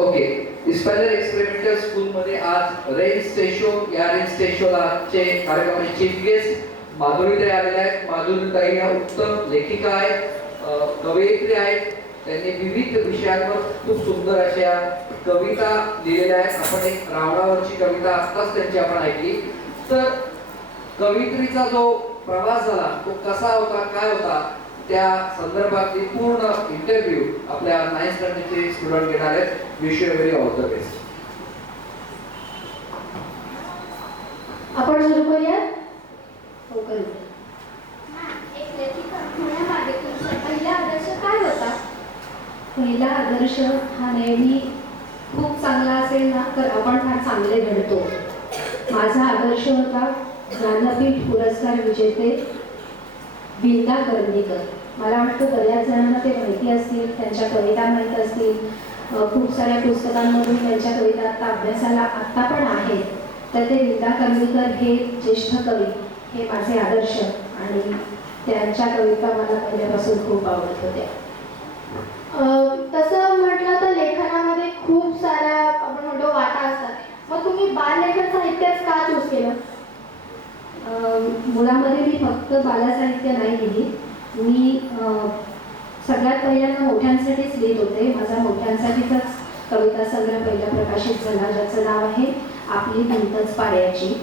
Okay, इस्पायलर experimental स्कूलमध्ये आज rain स्टेशो या रेन स्टेशोचे कार्यक्रमाचे चीफ गेस्ट माधुरीताई आलेल्या आहेत. माधुरीताई ह्या उत्तम लेखिका आहेत, कवयित्री आहेत. त्यांनी विविध विषयांवर खूप सुंदर अशा कविता लिहिलेल्या आहेत. आपण एक रावणावरची कविता आत्ताच त्यांची आपण ऐकली. तर कवयित्रीचा जो प्रवास झाला तो कसा होता, काय होता, त्या संदर्भातली पूर्ण इंटरव्ह्यू आपल्या 9th स्टँडर्डचे स्टुडंट घेणार आहेत. Wish you very all the best. आपण सुरू करूया. हो करू. एक लेखिका होण्यामागे तुमचा पहिला आदर्श काय होता? पहिला आदर्श हा नेहमी खूप चांगला असेल ना तर आपण फार चांगले घडतो. माझा आदर्श होता ज्ञानपीठ पुरस्कार विजेते विंदा करंदीकर. मला वाटतं बऱ्याच जणांना ते माहिती असतील, त्यांच्या कविता माहीत असतील. खूप साऱ्या पुस्तकांमधून त्यांच्या कविता आता अभ्यासाला आत्ता पण आहेत. तर ते विंदा करंदीकर हे ज्येष्ठ कवी हे माझे आदर्श आणि त्यांच्या कविता मला पहिल्यापासून खूप आवडत होत्या. तसं म्हटलं तर लेखनामध्ये खूप साऱ्या आपण म्हणतो वाटा असतात. मग तुम्ही बाललेखन साहित्यच का चूज केलं? मुळामध्ये मी फक्त बालसाहित्य नाही लिहिली. मी सगळ्यात पहिल्यांदा मोठ्यांसाठीच लिहित होते. माझा मोठ्यांसाठीचाच कविता संग्रह पहिला प्रकाशित झाला, ज्याचं नाव आहे आपली भिंतच पाऱ्याची.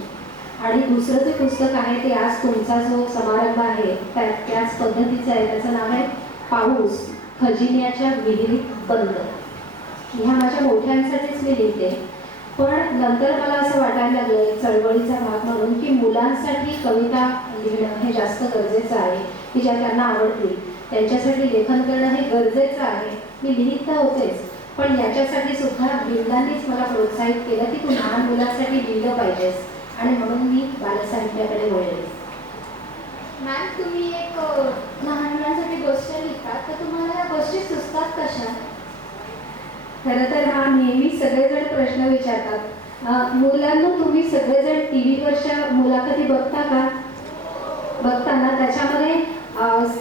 आणि दुसरं जे पुस्तक आहे ते आज तुमचा जो समारंभ आहे त्याच पद्धतीचं आहे. त्याचं नाव आहे पाऊस खजिन्याच्या विहिरीत बंद. ह्या माझ्या मोठ्यांसाठीच मी लिहिते. पण नंतर मला असं वाटायला लागलं एक चळवळीचा भाग म्हणून की मुलांसाठी कविता लिहिणं हे जास्त गरजेचं आहे, की ज्या त्यांना आवडतील त्यांच्यासाठी लेखन करणं हे गरजेचं आहे. मी लिहित तर होतेच, पण याच्यासाठी सुद्धा विंदांनीच मला प्रोत्साहित केलं की तू लहान मुलांसाठी लिहिलं पाहिजेस, आणि म्हणून मी बालसाहित्याकडे वळले. मॅम, तुम्ही एक लहान मुलांसाठी गोष्ट लिहितात, तर तुम्हाला या गोष्टी सुचतात कशा? खरं तर हा नेहमी सगळेजण प्रश्न विचारतात. मुलांना तुम्ही सगळेजण TV-वरच्या मुलाखती बघता का? बघताना त्याच्यामध्ये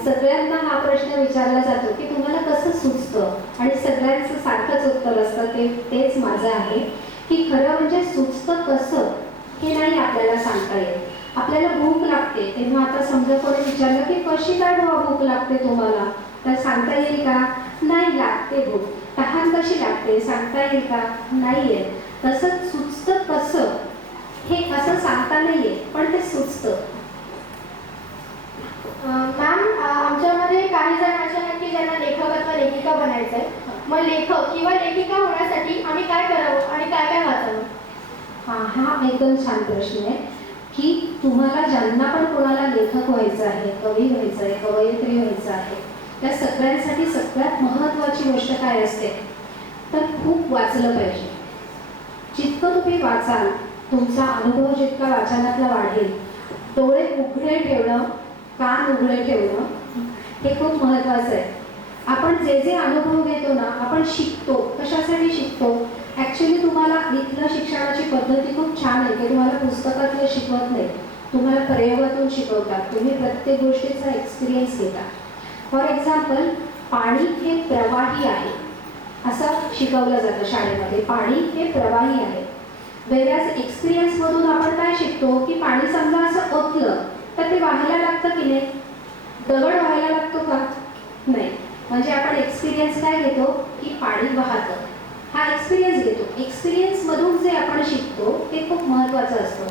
सगळ्यांना हा प्रश्न विचारला जातो की तुम्हाला कसं सुचतं, आणि सगळ्यांचं सारखंच उत्तर असतं तेच माझं आहे की खरं म्हणजे सुचतं कसं हे नाही आपल्याला सांगता येत. आपल्याला भूक लागते तेव्हा आता समजा कोणी विचारलं की कशी काय भूक लागते तुम्हाला, तर सांगता येईल का? नाही, लागते भूक. तहान कशी लागते सांगता येईल का? नाही येत. तसंच सुचतं कसं हे असं सांगता नाही येत, पण ते सुचतं. मॅम, आमच्यामध्ये काही जण असे आहेत की ज्यांना लेखक अथवा लेखिका बनायचं आहे. मग लेखक किंवा लेखिका होण्यासाठी आम्ही काय करावं आणि काय काय वाचावं? हा एकदम छान प्रश्न आहे की तुम्हाला ज्यांना पण कोणाला लेखक व्हायचं आहे, कवी व्हायचं आहे, कवयित्री व्हायचं आहे, त्या सगळ्यांसाठी सगळ्यात महत्त्वाची गोष्ट काय असते तर खूप वाचलं पाहिजे. जितकं तुम्ही वाचाल तुमचा अनुभव जितका वाचनातला वाढेल. डोळे उघडे ठेवणं, कान उघडे ठेवणं हे खूप महत्त्वाचं आहे. आपण जे जे अनुभव घेतो ना, आपण शिकतो. कशासाठी शिकतो? ॲक्च्युली तुम्हाला इथलं शिक्षणाची पद्धती खूप छान आहे की तुम्हाला पुस्तकातलं शिकवत नाही, तुम्हाला प्रयोगातून शिकवतात. तुम्ही प्रत्येक गोष्टीचा एक्सपिरियन्स घेता. फॉर एक्झाम्पल, पाणी हे प्रवाही आहे असं शिकवलं जातं शाळेमध्ये. पाणी हे प्रवाही आहे. वेगळ्याच एक्सपिरियन्समधून आपण काय शिकतो की पाणी समजा असं ओतलं तर ते वाहायला लागतं की नाही? दगड व्हायला लागतो का? नाही. म्हणजे आपण एक्सपिरियन्स काय घेतो की पाणी वाहतं, हा एक्सपिरियन्स घेतो. एक्सपिरियन्समधून जे आपण शिकतो ते खूप महत्त्वाचं असतं.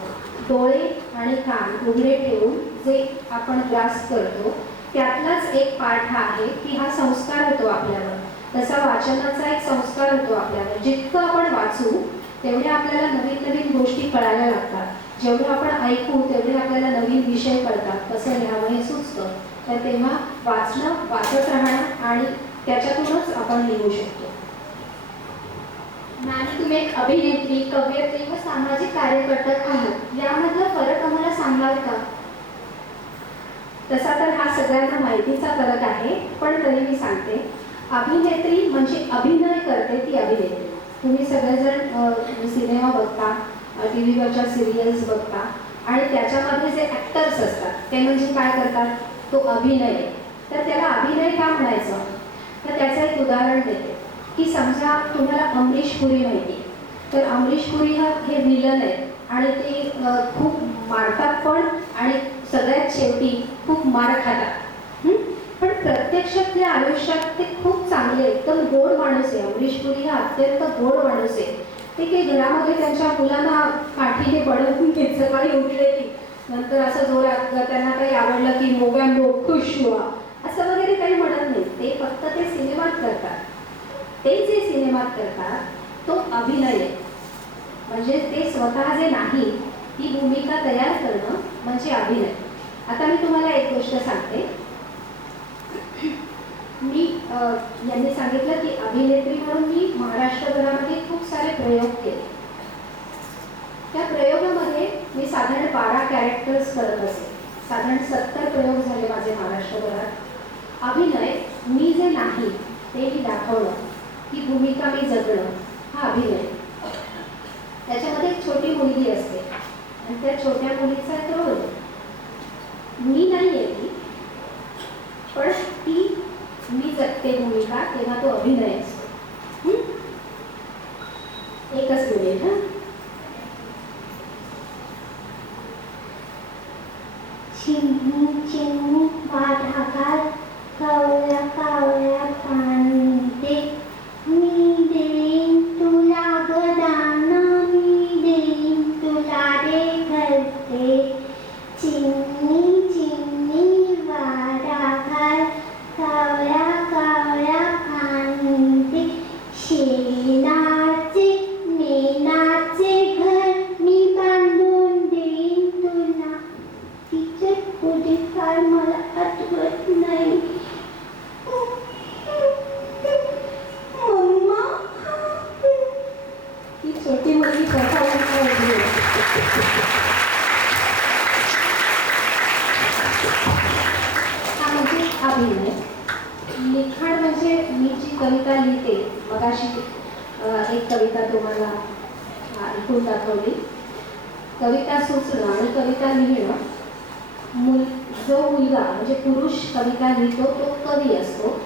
डोळे आणि कान उघडे ठेवून जे आपण ग्रास्प करतो त्यातलाच एक पाठ हा आहे की हा संस्कार होतो आपल्यावर. तसा वाचनाचा एक संस्कार होतो आपल्यावर. जितकं आपण वाचू तेवढे आपल्याला नवीन नवीन गोष्टी कळायला लागतात. जेवढं आपण ऐकू तेवढे आपल्याला नवीन विषय कळतात, कसं लिहावं हे सुचतं. तर तेव्हा वाचणं, वाचत राहणं आणि त्याच्यातूनच आपण लिहू शकतो. मॅम, तुम्ही एक अभिनेत्री, कवयित्री व सामाजिक कार्यकर्ता आहात. यामधला फरक आम्हाला सांगाल का? तसा तर हा सगळ्यांना माहितीचा फरक आहे, पण तरी मी सांगते. अभिनेत्री म्हणजे अभिनय करते ती अभिनेत्री. तुम्ही सगळेजण सिनेमा बघता, TV-वरच्या सिरियल्स बघता, आणि त्याच्यामध्ये जे ॲक्टर्स असतात ते म्हणजे काय करतात? तो अभिनय. तर त्याला अभिनय का म्हणायचं? तर त्याचं एक उदाहरण देते. की समजा तुम्हाला अमरीश पुरी माहिती आहे, तर अमरीश पुरी हे विलन आहेत आणि ते खूप मारतात पण आणि सगळ्यात शेवटी खूप मार खातात. पण प्रत्यक्षातल्या आयुष्यात ते खूप चांगले एकदम गोड माणूस आहे. अमरीश पुरी हा अत्यंत गोड माणूस आहे. ते काही घरामध्ये त्यांच्या मुलांना काठीने बडवून घेत सकाळी उठले की नंतर असं जोरात त्यांना काही आवडलं की मोगॅम्बो खुश हुआ असं वगैरे काही म्हणत नाही. ते फक्त ते सिनेमात करतात. ते जे सिनेमात करतात तो अभिनय आहे. म्हणजे ते स्वतः जे नाही ती भूमिका तयार करणं म्हणजे अभिनय. आता मी तुम्हाला एक गोष्ट सांगते. मी यांनी सांगितलं की अभिनेत्री म्हणून मी महाराष्ट्रभरामध्ये खूप सारे प्रयोग केले. त्या प्रयोगामध्ये मी साधारण 12 कॅरेक्टर्स करत असे. साधारण 70 प्रयोग झाले माझे महाराष्ट्रभरात. अभिनय मी जे नाही ते मी दाखवणं, ती भूमिका मी जगणं हा अभिनय. त्याच्यामध्ये एक छोटी मुलगी असते आणि त्या छोट्या मुलीचा एक रोल मी नाही आहे ती, पण ती मी जगते भूमिका, तेव्हा तो अभिनय असतो. एकच मिनिट हा. चिमणी चिमणी वाढाकार कावळ्या कावळ्या पाणी दे, मी देईन तुला गदाना, मी देईन तुला रे घरते. चिमणी चिमणी वाढाकार कावळ्या कावळ्या पाणी दे, शेणाचे मेणाचे घर मी बांधून देईन तुला. तिचे पुढे काय मला आठवत नाही. मम्मा, ती छोटी मुलगी स्वतः उभी आहे. हा म्हणजे अभिनय. लिखाण म्हणजे मी जी कविता लिहिते, मगाशी एक कविता तुम्हाला ऐकून दाखवली. कविता सुचणं आणि कविता लिहिणं, जो मुलगा म्हणजे पुरुष कविता लिहितो तो कवी असतो.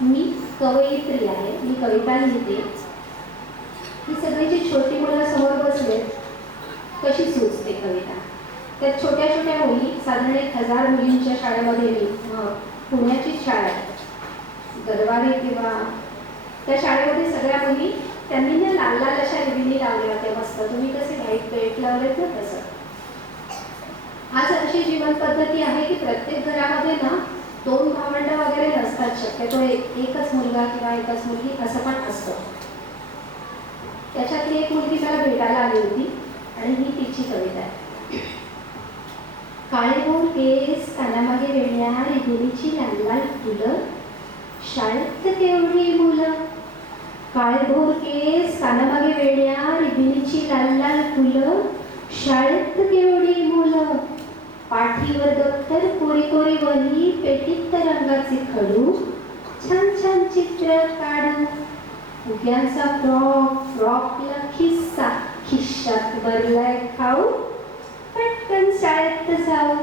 मी कवयित्री आहे, मी कविता लिहिते. ही सगळी जी छोटी मुलं समोर बसले कशी सुचते कविता. त्या छोट्या छोट्या मुली, साधारण 1000 मुलींच्या शाळेमध्ये मी, पुण्याचीच शाळा आहे गरवारे, किंवा त्या शाळेमध्ये सगळ्या मुली त्यांनी ना लाल लाल अशा रिबिनी लावल्या होत्या मस्त. तुम्ही कसे व्हाईट बेल्ट लावलेत ना तसं. आज अशी जीवन पद्धती आहे की प्रत्येक घरामध्ये ना 2 भावंड वगैरे नसतात. शक्यतो एकच मुलगा किंवा एकच मुलगी असं पण असतं. त्याच्यातली एक मुलगी मला भेटायला आली होती आणि ही तिची कविता आहे. काळेभोर केस, कानामागे वेण्या, रिबिनीची लाल लाल फुलं, शाळेत केवढी मुलं. काळेभोर केस, कानामागे वेण्या, रिबिनीची लाल लाल फुलं, शाळेत केवढी मुलं. पाठीवर दप्तर, कोरी कोरी वही, पेटीत रंगाचे खडू, छान छान चित्र काढू. उग्यांचा फ्रॉक, फ्रॉकला खिस्सा, खिश्यात भरलाय खाऊ, पटकन शाळेत जाऊ.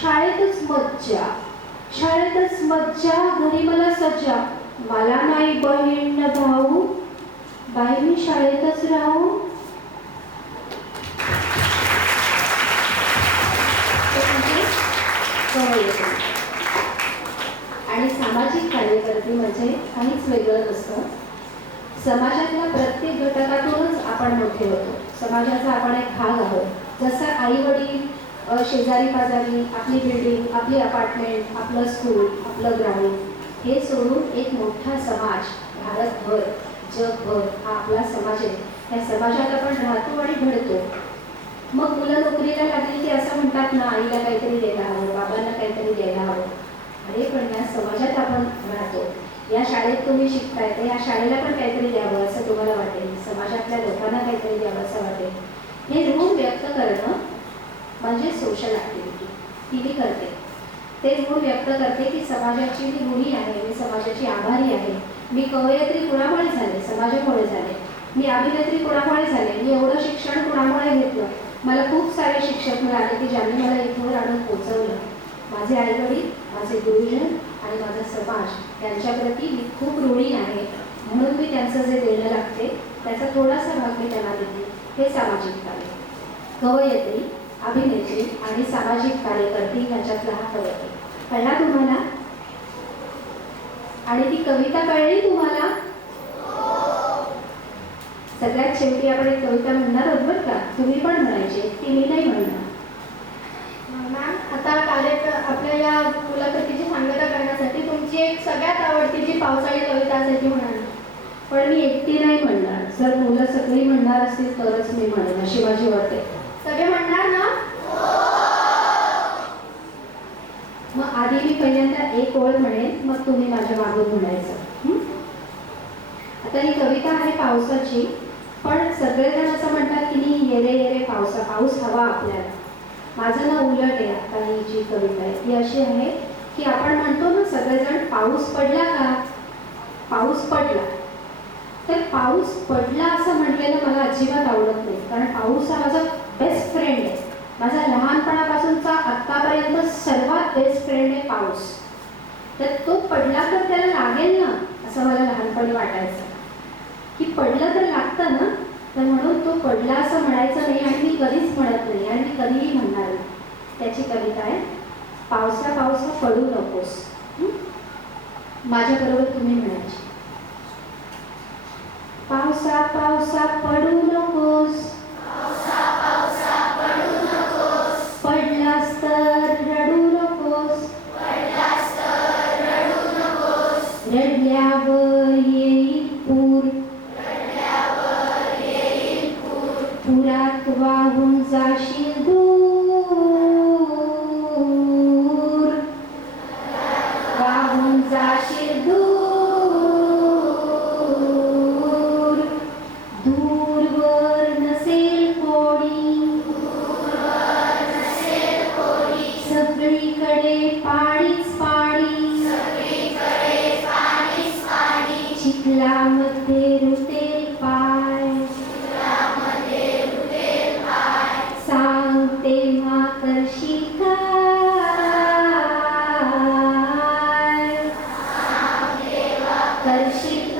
शाळेतच मज्जा, शाळेतच मज्जा, घरी मला सज्जा, मला नाही बहीण न भाऊ, बाई मी शाळेतच राहू. आणि सामाजिक कार्यकर्ते म्हणजे काहीच वेगळं नसतं. समाजातल्या प्रत्येक घटकातूनच आपण मोठे होतो. समाजाचा आपण एक भाग आहोत. जसं आई वडील, शेजारी पाजारी, आपली बिल्डिंग, आपली अपार्टमेंट, आपलं स्कूल, आपलं ग्राउंड, हे सोडून एक मोठा समाज, भारतभर, जगभर हा आपला समाज आहे. त्या समाजात आपण राहतो आणि घडतो. मग मुलं नोकरीला लागली की असं म्हणतात ना, आईला काहीतरी द्यायला हवं, बाबांना काहीतरी द्यायला हवं. अरे पण या समाजात आपण राहतो, या शाळेत तुम्ही शिकताय तर या शाळेला पण काहीतरी द्यावं असं तुम्हाला वाटेल, समाजातल्या लोकांना काहीतरी द्यावं असं वाटेल. हे ऋण व्यक्त करणं म्हणजे सोशल ॲक्टिव्हिटी, ती मी करते. ते ऋण व्यक्त करते की समाजाची मी ऋणी आहे, मी समाजाची आभारी आहे. मी कवयित्री कुणामुळे झाले, समाजामुळे झाले. मी अभिनेत्री कुणामुळे झाले, मी एवढं शिक्षण कुणामुळे घेतलं. मला खूप सारे शिक्षक मिळाले की ज्यांनी मला इथवर आणून पोचवलं. माझे आईवडील, माझे गुरुजन आणि माझा समाज यांच्याप्रती मी खूप ऋणी आहे. म्हणून मी त्यांचं जे देणं लागते त्याचा थोडासा भाग मी त्यांना देते. हे सामाजिक कार्य. कवयित्री, अभिनेत्री आणि सामाजिक कार्यकर्ती याच्यातला हा फरक आहे. कळला तुम्हाला? आणि ती कविता कळली तुम्हाला? सगळ्यात शेवटी आपण एक कविता म्हणणार आहोत बरं का. तुम्ही पण म्हणायचे, ती मी नाही म्हणणार. मॅम, आता आपल्या या मुलाखतीची सांगता करण्यासाठी तुमची एक सगळ्यात आवडतीची पावसाळी कविता असेल ती म्हणाली. पण मी एकटी नाही म्हणणार. जर मुलं सगळी म्हणणार असतील तरच मी म्हणेन, अशी माझी अट आहे. सगळे म्हणणार ना? मग आधी मी पहिल्यांदा एक ओळ म्हणेन, मग तुम्ही माझ्या मागून म्हणायचं. हं? आता ही कविता आहे पावसाची, पण सगळेजण असं म्हणतात की नाही, येरे येरे पावसा, पाऊस हवा आपल्याला. माझं ना उलट आहे. आता ही जी कविता आहे ती अशी आहे की आपण म्हणतो ना सगळेजण, पाऊस पडला का? पाऊस पडला. तर पाऊस पडला असं म्हटलेलं मला अजिबात आवडत नाही. कारण पाऊस हा माझा बेस्ट फ्रेंड आहे. माझा लहानपणापासूनचा आत्तापर्यंत सर्वात बेस्ट फ्रेंड आहे पाऊस. तर तो पडला तर त्याला लागेल ना, असं मला लहानपणी वाटायचं की पडलं तर लागतं ना. तर म्हणून तो पडला असं म्हणायचं नाही आणि मी कधीच म्हणत नाही आणि मी कधीही म्हणणार नाही. त्याची कविता आहे, पावसा पावसा पडू नकोस. माझ्याबरोबर तुम्ही म्हणायचे, पावसा पावसा पडू नकोस, पडलास तर रडू नकोस, रडल्यावर येईल पूर, पुरात वाहून जाशील दूर, वाहून जाशील दूर, दूरवर नसेल कोणी, सगळीकडे पाणीच पाणी, चिखलामध्ये रुतेल पाय, सांग तेव्हा करशील काय, करशील